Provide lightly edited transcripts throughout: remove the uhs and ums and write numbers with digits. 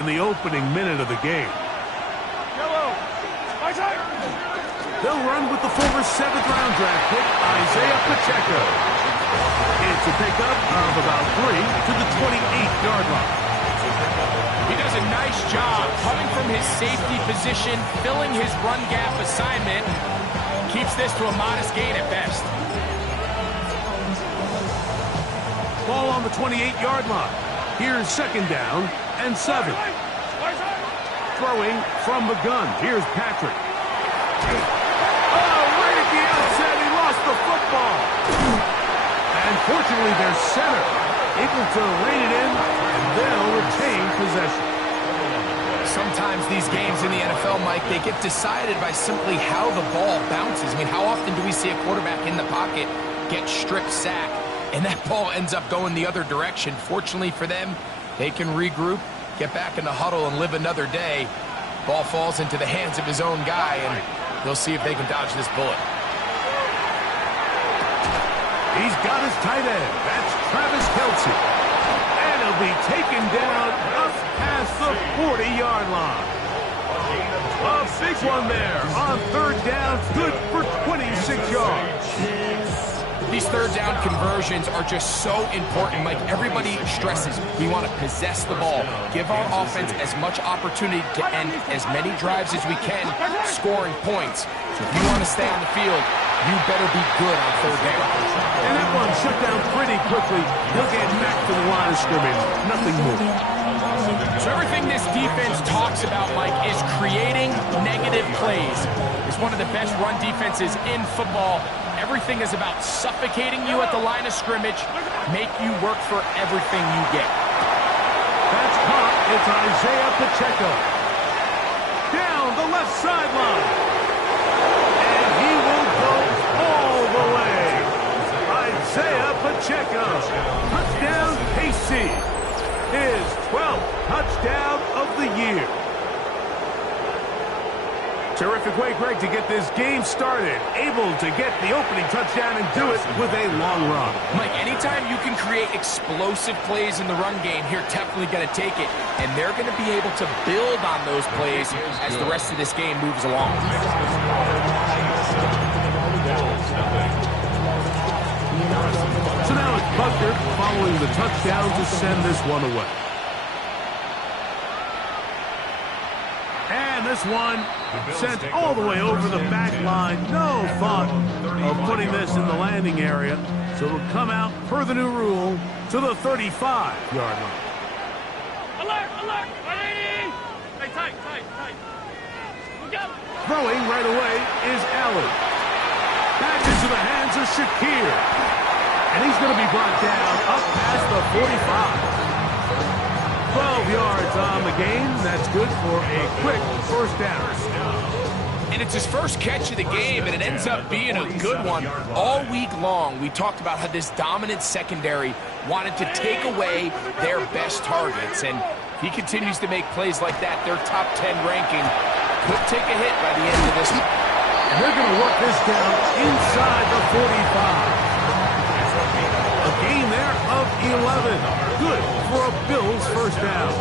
in the opening minute of the game. They'll run with the former 7th-round draft pick, Isaiah Pacheco. It's a pickup of about 3 to the 28-yard line. He does a nice job coming from his safety position, filling his run gap assignment. Keeps this to a modest gain at best. Ball on the 28-yard line. Here's 2nd down and 7. Throwing from the gun. Here's Patrick. Oh, right at the outset, he lost the football. And fortunately, their center able to rein it in, and they'll retain possession. Sometimes these games in the NFL, Mike, they get decided by simply how the ball bounces. I mean, how often do we see a quarterback in the pocket get strip sack, and that ball ends up going the other direction? Fortunately for them, they can regroup, get back in the huddle, and live another day. Ball falls into the hands of his own guy, and they'll see if they can dodge this bullet. He's got his tight end. That's Travis Kelce. And he'll be taken down up past the 40-yard line. A big one there on 3rd down. Good for 26 yards. These 3rd down conversions are just so important. Like everybody stresses, we want to possess the ball, give our offense as much opportunity to end as many drives as we can, scoring points. So if you want to stay on the field, you better be good on 3rd down. And that one shut down pretty quickly. He'll get back to the line of scrimmage. Nothing more. So everything this defense talks about, Mike, is creating negative plays. It's one of the best run defenses in football. Everything is about suffocating you at the line of scrimmage, make you work for everything you get. That's caught. It's Isaiah Pacheco. Down the left sideline. And he will go all the way. Isaiah Pacheco. Touchdown, KC. His 12th touchdown of the year. Terrific way, Greg, to get this game started. Able to get the opening touchdown and do it with a long run. Mike, anytime you can create explosive plays in the run game, you're definitely going to take it. And they're going to be able to build on those plays as the rest of this game moves along. So now it's Butker following the touchdown to send this one away. And this one sent all the way over the back line. No thought of putting this in the landing area. So it'll come out, per the new rule, to the 35-yard line. Alert, alert, ready! Hey, tight. Look out! Throwing right away is Allen. Back into the hands of Shakir. And he's going to be brought down up past the 45. 12 yards on the game. That's good for a quick 1st down. And it's his first catch of the game, and it ends up being a good one. All week long, we talked about how this dominant secondary wanted to take away their best targets. And if he continues to make plays like that, their top 10 ranking could take a hit by the end of this one. And they're going to work this down inside the 45. A gain there of 11. Good for a Bills 1st down.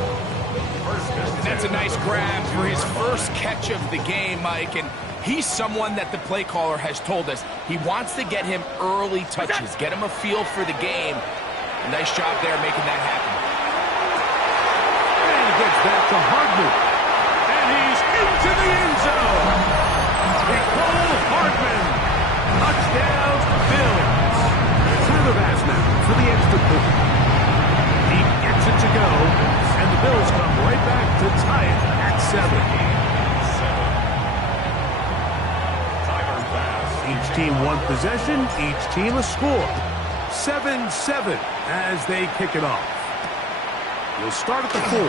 And that's a nice grab for his first catch of the game, Mike. And he's someone that the play caller has told us he wants to get him early touches, get him a feel for the game. A nice job there making that happen. And he gets back to Hardman. And he's into the end zone. Nicole Hardman. Touchdown, Bills. Tyler Bass now for the extra point. He gets it to go, and the Bills come right back to tie it at 7. Each team one possession, each team a score. 7-7 as they kick it off. We'll start at the 4.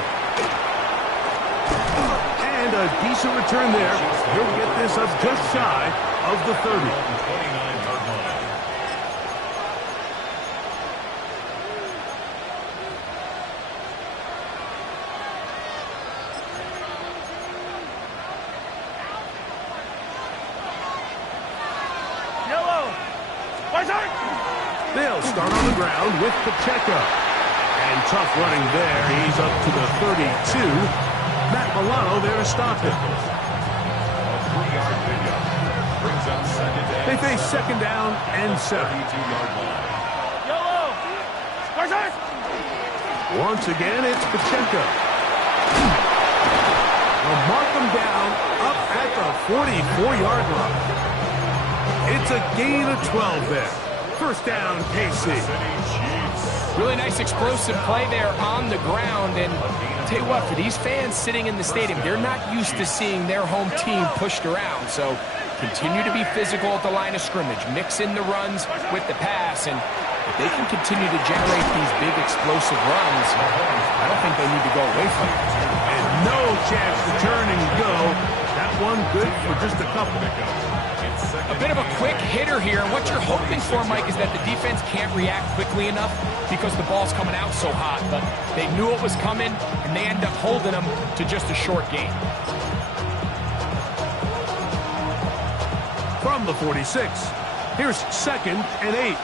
And a decent return there. He'll get this up just shy of the 30. They'll start on the ground with Pacheco. And tough running there. He's up to the 32. Matt Milano there to stop him. They face second down and 7. Yellow! Spartak! Once again, it's Pacheco. They'll mark him down up at the 44-yard line. It's a gain of 12 there. First down, KC. Really nice explosive play there on the ground. And I'll tell you what, for these fans sitting in the stadium, they're not used to seeing their home team pushed around. So continue to be physical at the line of scrimmage. Mix in the runs with the pass. And if they can continue to generate these big explosive runs, I don't think they need to go away from it. And no chance to turn and go. That one good for just a couple. A bit of a quick hitter here. And what you're hoping for, Mike, is that the defense can't react quickly enough because the ball's coming out so hot. But they knew it was coming, and they end up holding them to just a short gain. From the 46, here's second and 8.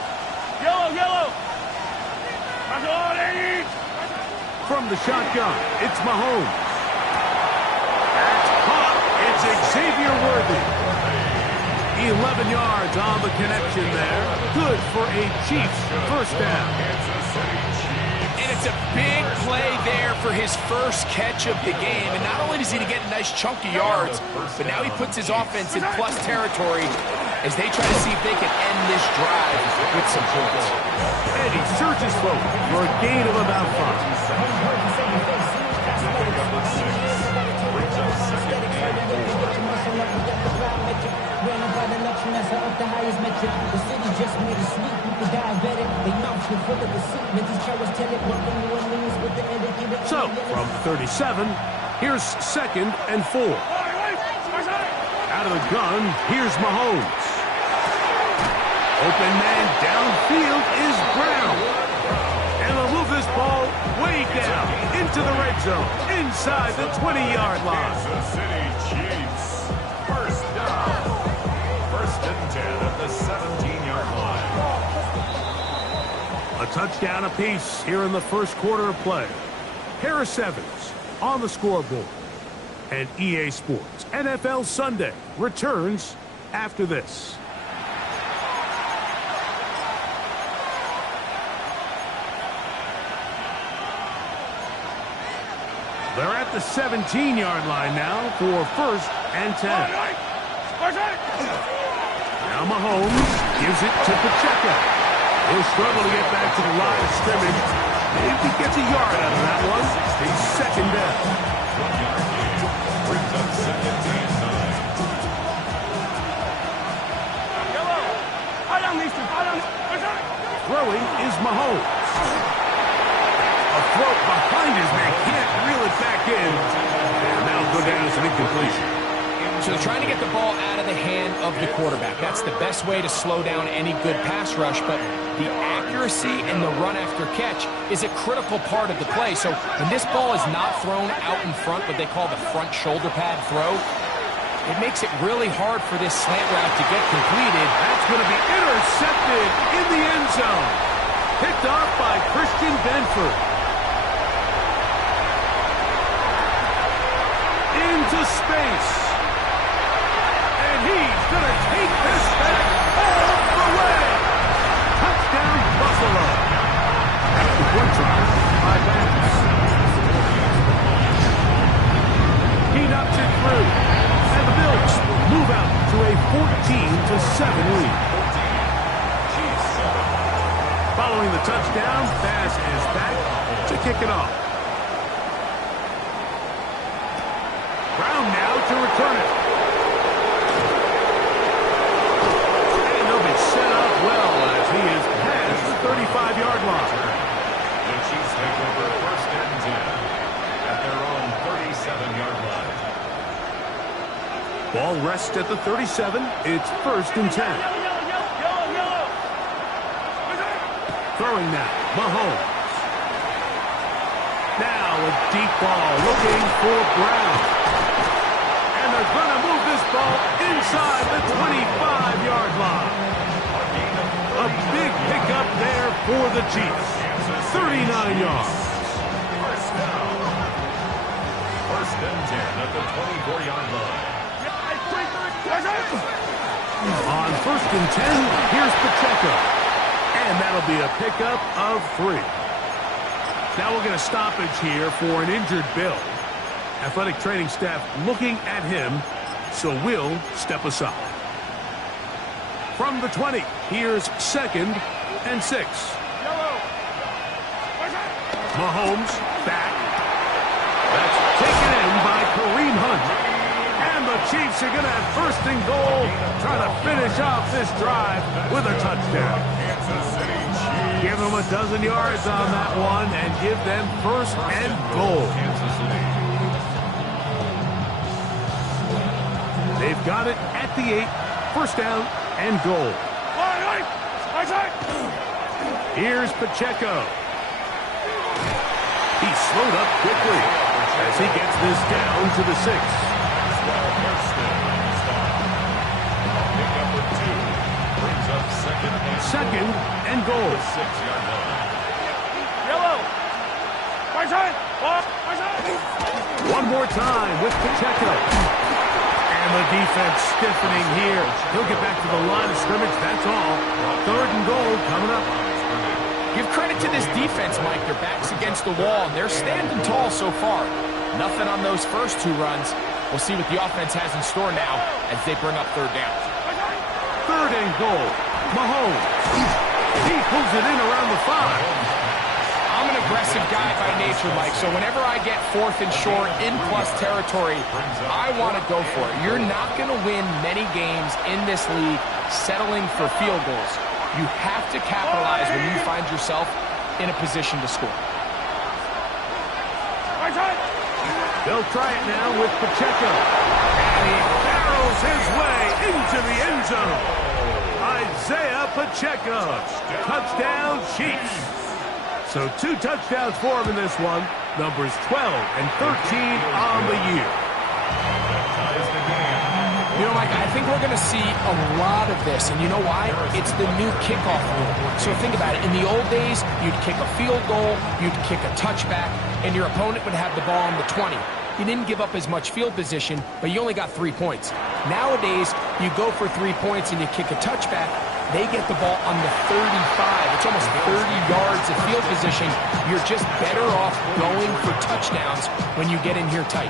Yellow, yellow! Mark on, 80! From the shotgun, it's Mahomes. That's caught. It's Xavier Worthy. 11 yards on the connection there. Good for a Chiefs first down. And it's a big play there for his first catch of the game. And not only does he get a nice chunk of yards, but now he puts his offense in plus territory as they try to see if they can end this drive with some points. And he surges forward for a gain of about 5. So, from 37, here's second and 4. Out of the gun, here's Mahomes. Open man downfield is Brown. And they'll move this ball way down into the red zone, inside the 20-yard line. Kansas City Chiefs. First down. First and 10 at the 17-yard line. A touchdown apiece here in the first quarter of play. Harris Evans on the scoreboard. And EA Sports NFL Sunday returns after this. They're at the 17-yard line now for first and 10. Now Mahomes gives it to Pacheco. He'll struggle to get back to the line of scrimmage. If he gets a yard out of that one, he's second down. 1 yard gain. Brings up second and 9. Throwing is Mahomes. A throw behind his man, can't reel it back in. And that'll go down as an incompletion. So they're trying to get the ball out of the hand of the quarterback. That's the best way to slow down any good pass rush, but the accuracy and the run after catch is a critical part of the play. So when this ball is not thrown out in front, what they call the front shoulder pad throw, it makes it really hard for this slant route to get completed. That's going to be intercepted in the end zone. Picked off by Christian Benford. Into space. And he's going to take this back all the way. Touchdown, Buffalo. After one try by Vance. He knocks it through. And the Bills move out to a 14-7 lead. Following the touchdown, Bass is back to kick it off. Brown now to return it. And they'll be set up well as he is past the 35-yard line. The Chiefs take over first and 10 at their own 37-yard line. Ball rests at the 37. It's first and 10. Throwing now, Mahomes. Now a deep ball looking for Brown. And they're going to move this ball inside the 25-yard line. A big pickup there for the Chiefs. 39 yards. First down. First and 10 at the 24-yard line. On first and 10, here's Pacheco. And that'll be a pickup of 3. Now we'll get a stoppage here for an injured Bill. Athletic training staff looking at him, so we'll step aside. From the 20, here's 2nd and 6. Mahomes back. That's taken in by Kareem Hunt. And the Chiefs are going to have 1st and goal, trying to finish off this drive with a touchdown. Kansas City Chiefs. Give them a dozen yards on that one and give them 1st and goal. Kansas City. They've got it at the 8, 1st down and goal. Here's Pacheco. He slowed up quickly as he gets this down to the 6. Pick up with 2. Brings up 2nd and goal. 6-yard line. One more time with Pacheco. And the defense stiffening here. He'll get back to the line of scrimmage, that's all. 3rd and goal coming up. Give credit to this defense, Mike. Their back's against the wall, and they're standing tall so far. Nothing on those first 2 runs. We'll see what the offense has in store now as they bring up 3rd down. 3rd and goal. Mahomes. He pulls it in around the 5. I'm an aggressive guy by nature, Mike, so whenever I get 4th and short in plus territory, I want to go for it. You're not going to win many games in this league settling for field goals. You have to capitalize when you find yourself in a position to score. They'll try it now with Pacheco. And he barrels his way into the end zone. Isaiah Pacheco. Touchdown, Chiefs. So 2 touchdowns for him in this one. Numbers 12 and 13 on the year. Ties the game. You know, Mike, I think we're going to see a lot of this, and you know why? It's the new kickoff rule. So think about it. In the old days, you'd kick a field goal, you'd kick a touchback, and your opponent would have the ball on the 20. You didn't give up as much field position, but you only got 3 points. Nowadays, you go for 3 points and you kick a touchback, they get the ball on the 35. It's almost 30 yards of field position. You're just better off going for touchdowns when you get in here tight.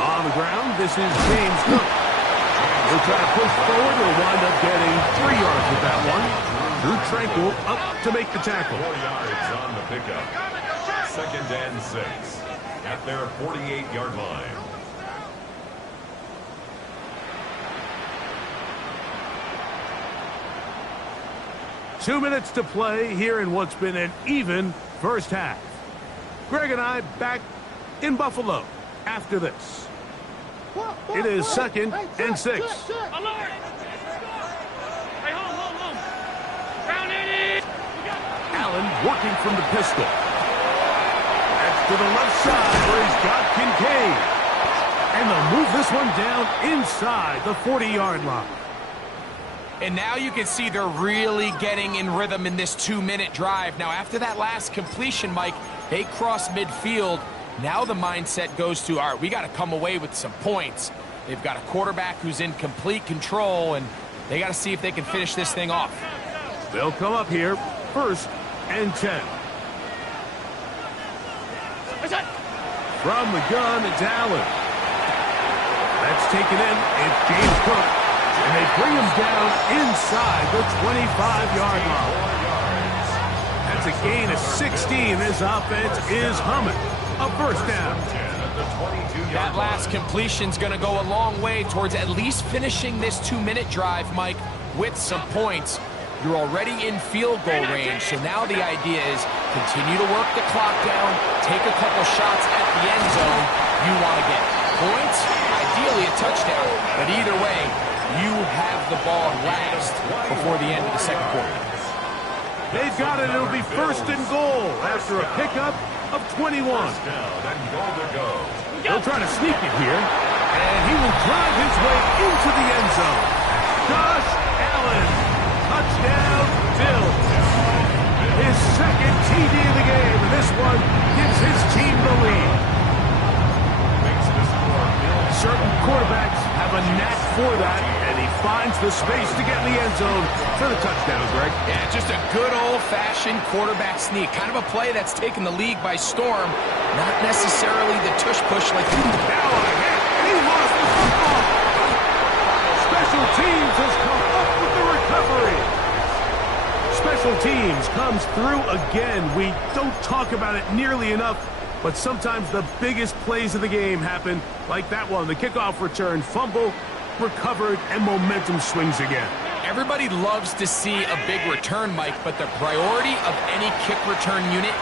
On the ground, this is James Cook. He'll try to push forward. He'll wind up getting 3 yards with that one. Drew Tranquil up to make the tackle. 4 yards on the pickup. 2nd and 6 at their 48-yard line. Two minutes to play here in what's been an even first half. Greg and I back in Buffalo after this. It is 2nd and 6. Alert! Hey, home. Round 80! Allen working from the pistol. That's to the left side where he's got Kincaid. And they'll move this one down inside the 40-yard line. And now you can see they're really getting in rhythm in this 2-minute drive. Now, after that last completion, Mike, they cross midfield. Now the mindset goes to, all right, we got to come away with some points. They've got a quarterback who's in complete control, and they got to see if they can finish this thing off. They'll come up here, 1st and 10. From the gun, it's Allen. That's taken in. It's James Cook. And they bring him down inside the 25-yard line. That's a gain of 16. This offense is humming. A 1st down. That last completion's going to go a long way towards at least finishing this 2-minute drive, Mike, with some points. You're already in field goal range, so now the idea is continue to work the clock down, take a couple shots at the end zone. You want to get points, ideally a touchdown, but either way, you have the ball last before the end of the second quarter. They've got it. It'll be first and goal after a pickup of 21. First down and goal to go. He'll try to sneak it here, and he will drive his way into the end zone. Josh Allen, touchdown, Bill. His second TD of the game, and this one gives his team the lead. Makes the score. Certain quarterbacks have a knack for that, and he finds the space to get in the end zone for the touchdown, Greg. Yeah, just a good old-fashioned quarterback sneak. Kind of a play that's taken the league by storm. Not necessarily the tush-push like... Now a hit, and he lost the football. Special teams has come up with the recovery. Special teams comes through again. We don't talk about it nearly enough, but sometimes the biggest plays of the game happen like that one. The kickoff return, fumble, recovered, and momentum swings again. Everybody loves to see a big return, Mike, but the priority of any kick return unit,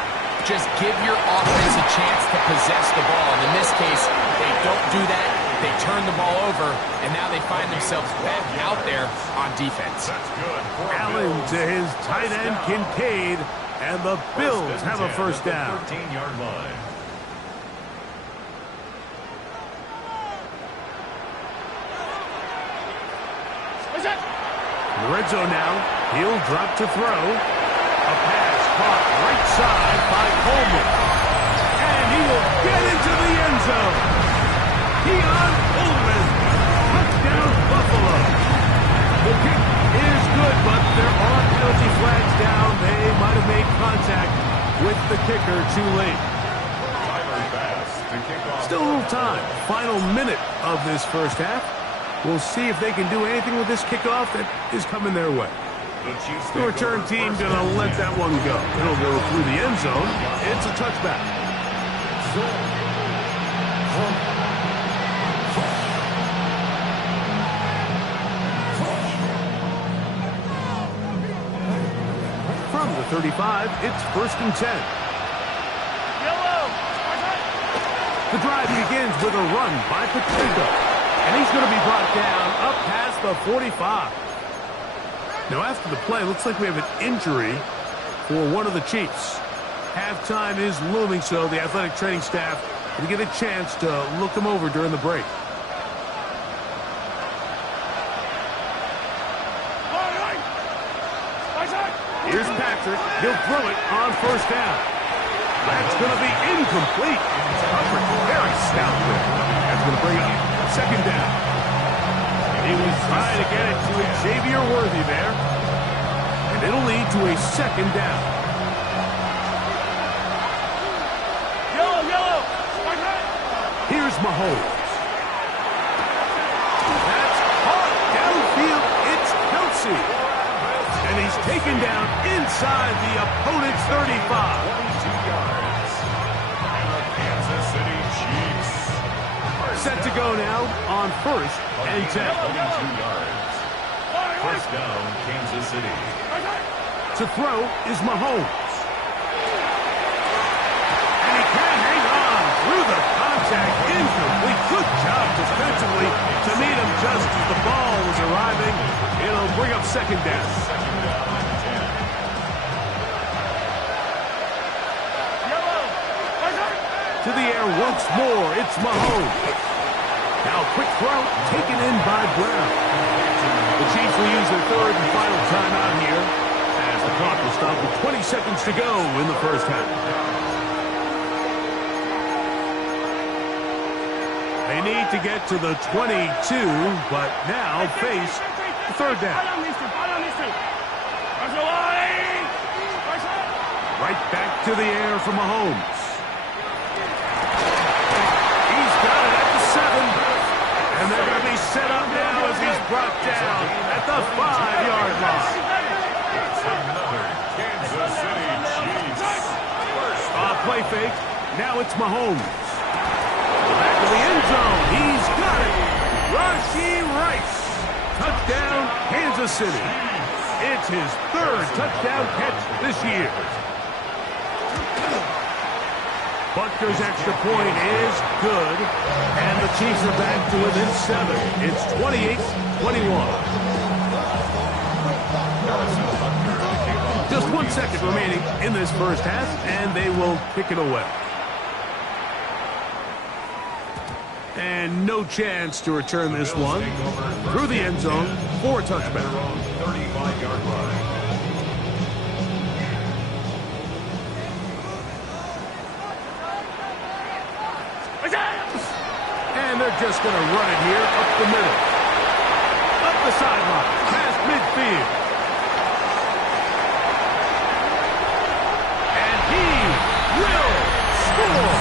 just give your offense a chance to possess the ball. And in this case, they don't do that. They turn the ball over, and now they find themselves back out there on defense. That's good. Allen to his tight end, Kincaid, and the Bills have a first down. 13-yard line. In the red zone now, he'll drop to throw. A pass caught right side by Coleman. And he will get into the end zone. Keon Coleman, touchdown Buffalo. The kick is good, but there are penalty flags down. They might have made contact with the kicker too late. Still a little time. Final minute of this first half. We'll see if they can do anything with this kickoff that is coming their way. The return team going to let that one go. It'll go through the end zone. It's a touchback. From the 35, it's first and 10. The drive begins with a run by Pacheco. And he's going to be brought down up past the 45. Now, after the play, looks like we have an injury for one of the Chiefs. Halftime is looming, so the athletic training staff will get a chance to look him over during the break. Here's Patrick. He'll throw it on first down. That's going to be incomplete. Coverage very stout there. That's going to bring up second down. He was trying to get it to Xavier Worthy there. And it'll lead to a second down. Yellow. Here's Mahomes. That's caught downfield. It's Kelsey. And he's taken down inside the opponent's 35. 22 yards. Kansas City Chiefs. Set to go now on first and 10. 22 yards. First down, Kansas City. To throw is Mahomes. And he can hang on through the contact. Incomplete. Good job defensively to meet him just as the ball was arriving. It'll bring up second down. Second down and 10. To the air once more. It's Mahomes. Now quick throw taken in by Brown. The Chiefs will use their third and final timeout here as the clock will stop with 20 seconds to go in the first half. They need to get to the 22, but now face the third down. Right back to the air for Mahomes. He's got it at the 7. And they're going to be set up now as he's brought down at the 5-yard line. It's another Kansas City Chiefs. Play fake. Now it's Mahomes. Back to the end zone. He's got it. Rashee Rice. Touchdown, Kansas City. It's his third touchdown catch this year. Butker's extra point is good, and the Chiefs are back to within 7. It's 28-21. Just 1 second remaining in this first half, and they will kick it away. And no chance to return this one through the end zone for a touchback. 35-yard line. And they're just going to run it here up the middle. Up the sideline, past midfield. And he will score.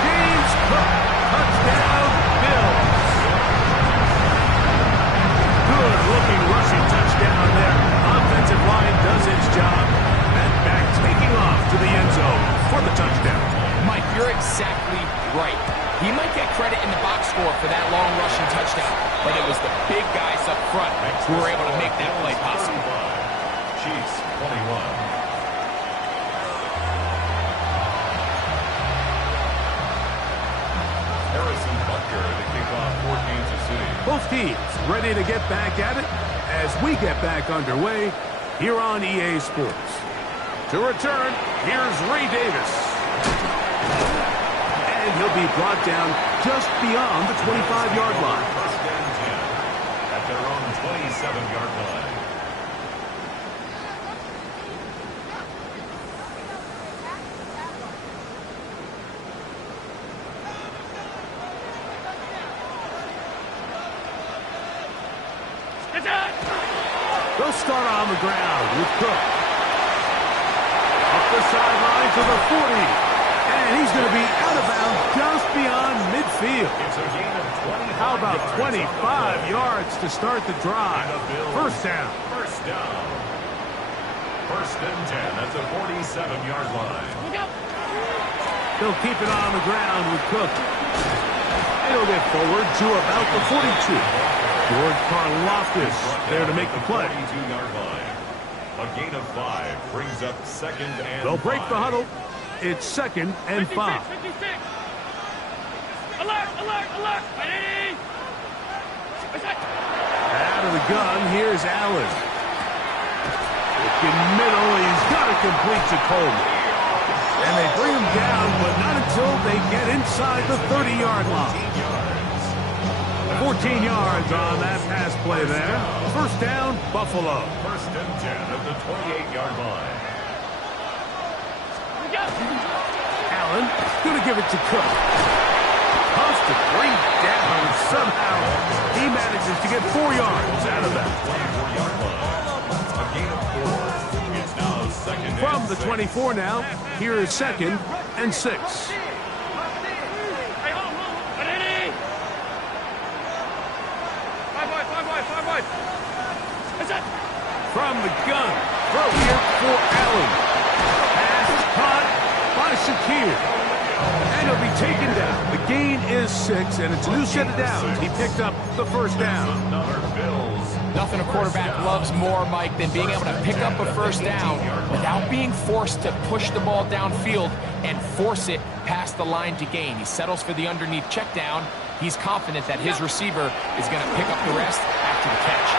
James Cook, touchdown, Bills. Good-looking rushing touchdown there. Offensive line does its job. And back taking off to the end zone for the touchdown. Mike, you're exactly right. He might get credit in the box score for that long rushing touchdown, but it was the big guys up front who were able to make that play possible. Chiefs 21. Harrison Butker to kick off for Kansas City. Both teams ready to get back at it as we get back underway here on EA Sports. To return, here's Ray Davis. And he'll be brought down just beyond the 25-yard line. First and 10 at their own 27-yard line. They'll start on the ground with Cook. Up the sideline to the 40. And he's going to be out of bounds just beyond midfield. It's a gain of 25 How about yards 25 yards to start the drive? First down. First down. First and 10 at the 47-yard line. They'll keep it on the ground with Cook. It'll get forward to about the 42. George Karlaftis there to make the play. 42-yard line. A gain of 5 brings up second and They'll break 5. the huddle. It's second and 5. 56. Alert, alert, alert. Ready? Out of the gun, here's Allen. In middle, he's got to complete to Coleman. And they bring him down, but not until they get inside the 30-yard line. 14 yards on that pass play there. First down, Buffalo. First and 10 at the 28-yard line. Allen going to give it to Cook. Supposed to bring down somehow. He manages to get 4 yards out of that. 24-yard line. A gain of 4. It's now second From and the 6. 24 now, here is second and 6. Hey, hold on. Ready? 5 wide. From the gun, throw here for Allen. Pass caught by Shakir. And he'll be taken down. The gain is 6, and it's a new set of downs. He picked up the first down. Another Bills. Nothing a quarterback loves more, Mike, than being able to pick up a first down without being forced to push the ball downfield and force it past the line to gain. He settles for the underneath check down. He's confident that his receiver is going to pick up the rest after the catch.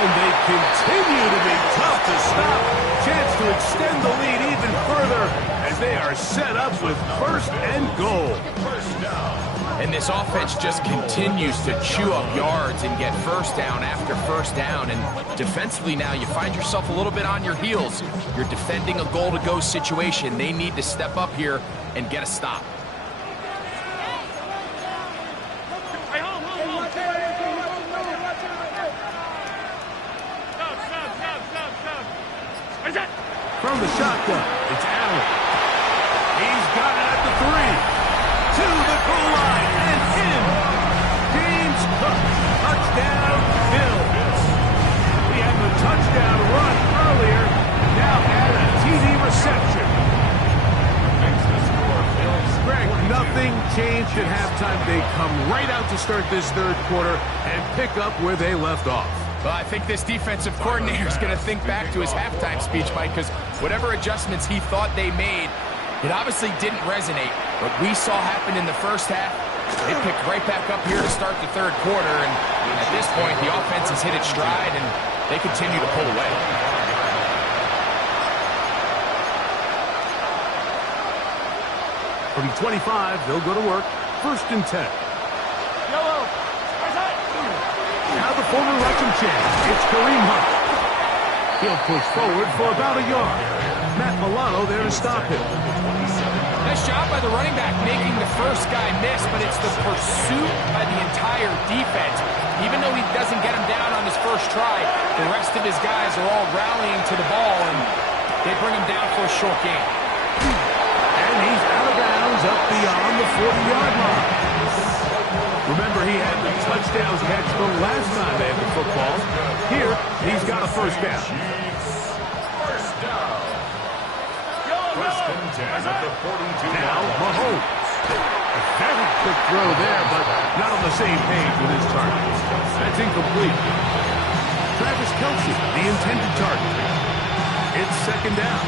And they continue to be tough to stop. Chance to extend the lead even further as they are set up with first and goal. First down. And this offense just continues to chew up yards and get first down after first down. And defensively now, you find yourself a little bit on your heels. You're defending a goal-to-go situation. They need to step up here and get a stop. Hey, hold on. Stop. What is that? From the shotgun, it's Allen. He's got it at the 3. To the goal line and in. James Cook, touchdown, Bills. We had the touchdown run earlier. Now add a TD reception. Makes the score Bills. Greg, nothing changed at halftime. They come right out to start this third quarter and pick up where they left off. Well, I think this defensive coordinator is going to think back to his halftime speech, Mike, because whatever adjustments he thought they made, it obviously didn't resonate. What we saw happen in the first half, they picked right back up here to start the third quarter, and at this point, the offense has hit its stride, and they continue to pull away. From 25, they'll go to work. 1st and 10. Now the former Russian champ, it's Kareem Hunt. He'll push forward for about a yard. Matt Milano there to stop him. Nice job by the running back making the first guy miss, but it's the pursuit by the entire defense. Even though he doesn't get him down on his first try, the rest of his guys are all rallying to the ball, and they bring him down for a short gain. And he's out of bounds up beyond the 40-yard line. Remember, he had the touchdown catch the last time they had the football. Here, he's got a first down. First down. First and 10 at the 42. Now, Mahomes. A very quick throw there, but not on the same page with his target. That's incomplete. Travis Kelce, the intended target. It's 2nd down.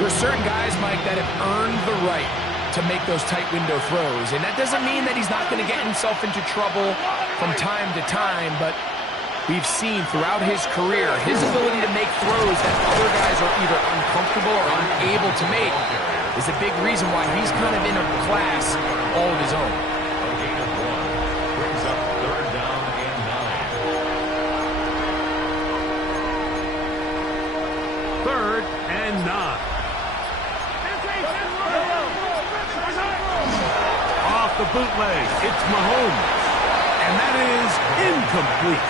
There's certain guys, Mike, that have earned the right to make those tight window throws, and that doesn't mean that he's not going to get himself into trouble from time to time, but we've seen throughout his career his ability to make throws that other guys are either uncomfortable or unable to make is a big reason why he's kind of in a class all of his own. A gain of 1 brings up 3rd down and 9. 3rd and 9. Off the bootleg, it's Mahomes. And that is incomplete.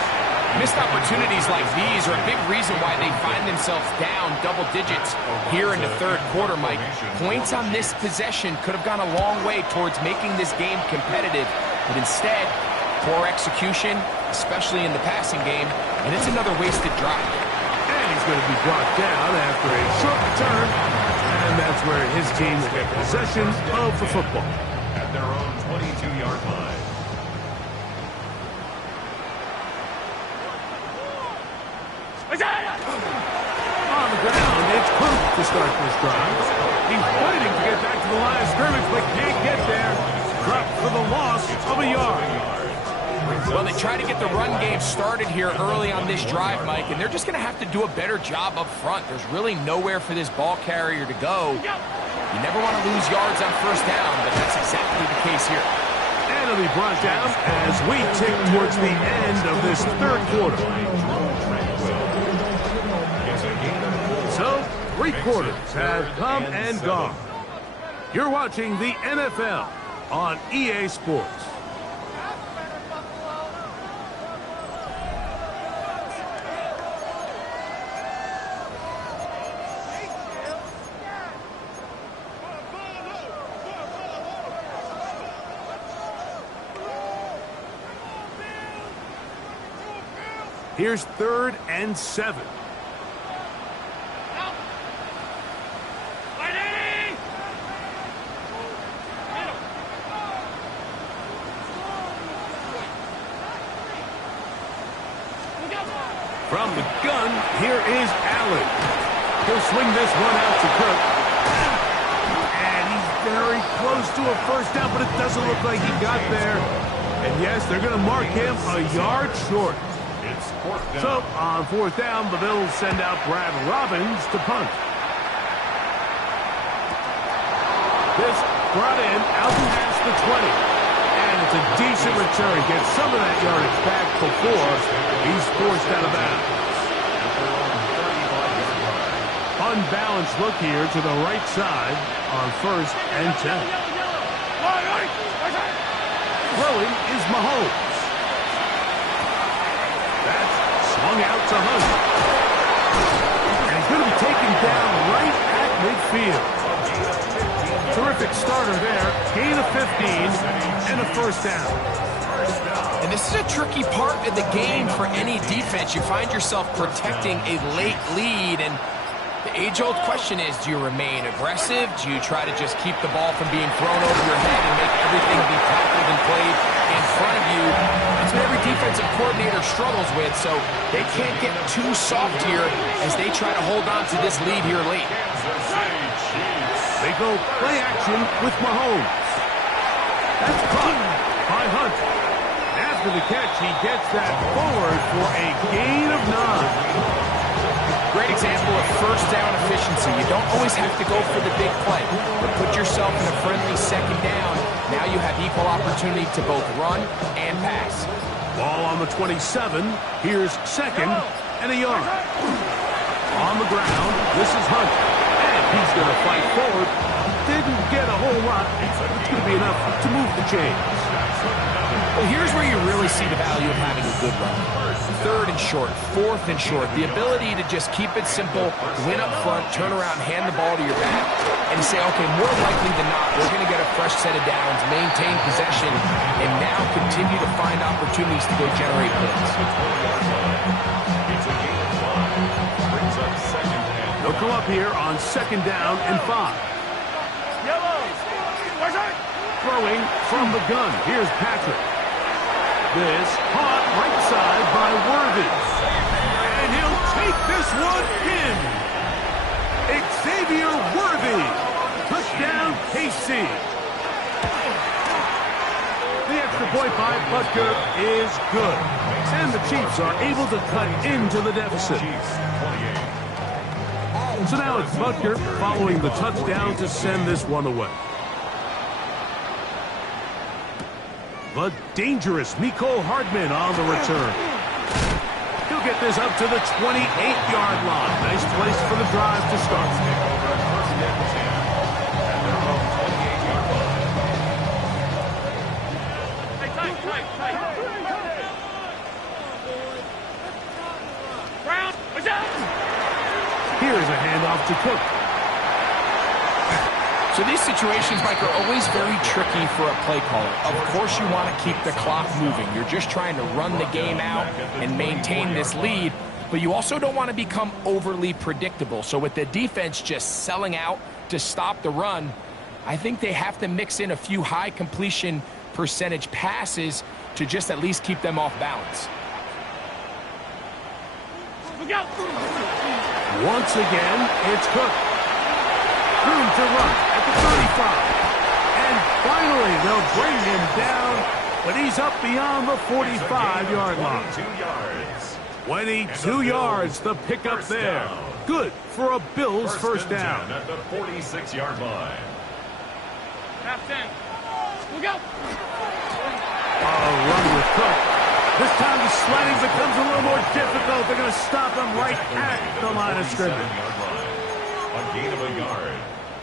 Missed opportunities like these are a big reason why they find themselves down double digits here in the third quarter, Mike. Points on this possession could have gone a long way towards making this game competitive, but instead, poor execution, especially in the passing game, and it's another wasted drive. And he's going to be brought down after a short return, and that's where his team will get possession of the football. At their own 22-yard line. On the ground, it's Cook to start this drive. He's fighting to get back to the line of scrimmage, but can't get there. Dropped for the loss of a yard. Well, they try to get the run game started here early on this drive, Mike, and they're just going to have to do a better job up front. There's really nowhere for this ball carrier to go. You never want to lose yards on first down, but that's exactly the case here. And it'll be brought down as we tick towards the end of this third quarter. So, 3 quarters have come and gone. You're watching the NFL on EA Sports. Here's 3rd and 7. From the gun, here is Allen. He'll swing this one out to Cook. And he's very close to a first down, but it doesn't look like he got there. And yes, they're going to mark him a yard short. It's 4th down. So, on 4th down, the Bills send out Brad Robbins to punt. This brought in out past the 20. And it's a decent return. Gets some of that yardage back before he's forced out of bounds. Unbalanced look here to the right side on 1st and 10. Throwing is Mahomes. That's swung out to Hunt. And he's going to be taken down right at midfield. Terrific starter there. Gain of 15 and a first down. And this is a tricky part of the game for any defense. You find yourself protecting a late lead, and The age-old question is, do you remain aggressive? Do you try to just keep the ball from being thrown over your head and make everything be tackled and played in front of you? That's what every defensive coordinator struggles with, so they can't get too soft here as they try to hold on to this lead here late. They go play action with Mahomes. That's caught by Hunt. After the catch, he gets that forward for a gain of 9. Great example of first down efficiency. You don't always have to go for the big play, but put yourself in a friendly second down. Now you have equal opportunity to both run and pass. Ball on the 27. Here's second and a yard. On the ground, this is Hunt. And he's going to fight forward. Didn't get a whole lot. It's going to be enough to move the chains. Well, here's where you really see the value of having a good run. Third and short, fourth and short. The ability to just keep it simple, win up front, turn around, hand the ball to your back, and say, okay, more likely than not, we're going to get a fresh set of downs, maintain possession, and now continue to find opportunities to go generate points. They'll come up here on second down and 5. Throwing from the gun. Here's Patrick. This caught right side by Worthy. And he'll take this one in. Xavier Worthy. Touchdown, KC. The extra point by Butker is good. And the Chiefs are able to cut into the deficit. So now it's Butker following the touchdown to send this one away. The dangerous Mecole Hardman on the return. He'll get this up to the 28-yard line. Nice place for the drive to start. Here's a handoff to Cook. So these situations, Mike, are always very tricky for a play caller. Of course you want to keep the clock moving. You're just trying to run the game out and maintain this lead, but you also don't want to become overly predictable. So with the defense just selling out to stop the run, I think they have to mix in a few high completion percentage passes to just at least keep them off balance. Once again, it's Cook. Room to run at the 35. And finally, they'll bring him down, but he's up beyond the 45-yard line. 22 yards, the pickup there. Good for a Bills first down. At the 46-yard line. Half 10. Look out. Run with Cook. This time the sliding becomes a little more difficult. They're going to stop him right at the line of scrimmage. A gain of a yard.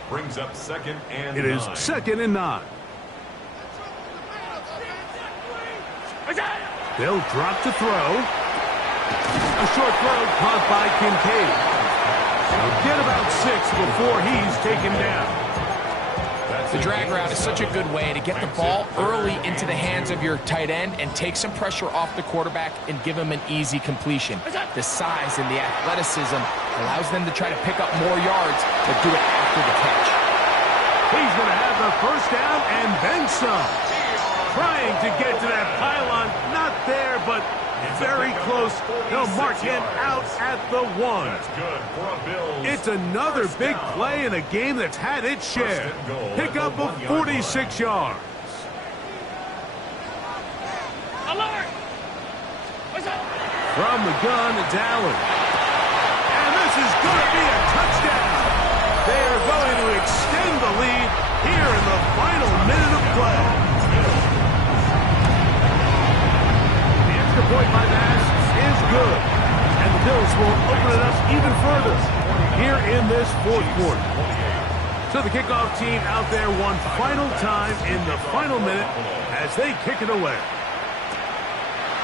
Brings up second and 9. It is second and 9. They'll drop to throw. A short throw caught by Kincaid. They'll get about 6 before he's taken down. The drag route is such a good way to get the ball early into the hands of your tight end and take some pressure off the quarterback and give him an easy completion. The size and the athleticism allows them to try to pick up more yards, but do it after the catch. He's going to have the first down and then some. Trying to get to that pylon. Not there, but very close. They'll mark him out at the 1. That's good for a Bills. It's another big play in a game that's had its share. Pickup of 46 yards. Alert! From the gun, it's Allen. And this is going to be a touchdown. They are going to extend the lead here in the final minute of play. The extra point by Nash is good. And the Bills will open it up even further here in this fourth quarter. So the kickoff team out there one final time in the final minute as they kick it away.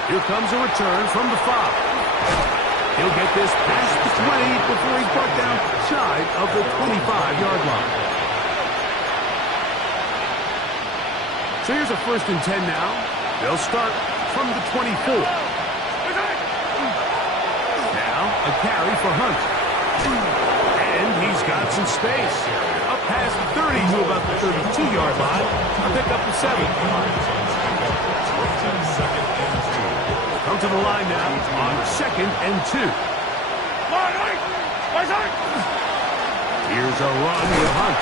Here comes a return from the 5. He'll get this past the 20 before he's brought down shy of the 25-yard line. So here's a 1st and 10 now. They'll start from the 24. Now a carry for Hunt. He's got some space. Up past the 30 to about the 32-yard line. A pick up to 7. Come to the line now on 2nd and 2. Here's a run with Hunt.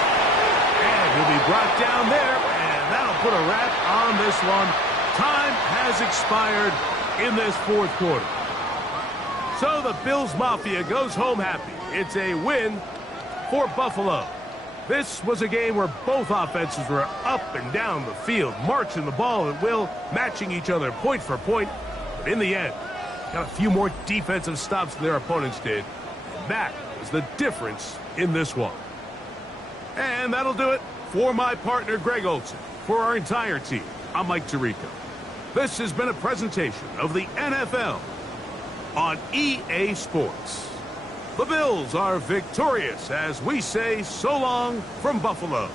And he'll be brought down there, and that'll put a wrap on this one. Time has expired in this fourth quarter. So the Bills Mafia goes home happy. It's a win for Buffalo. This was a game where both offenses were up and down the field, marching the ball at will, matching each other point for point. But in the end, got a few more defensive stops than their opponents did. That was the difference in this one. And that'll do it for my partner, Greg Olson. For our entire team, I'm Mike Tirico. This has been a presentation of the NFL on EA Sports. The Bills are victorious as we say so long from Buffalo.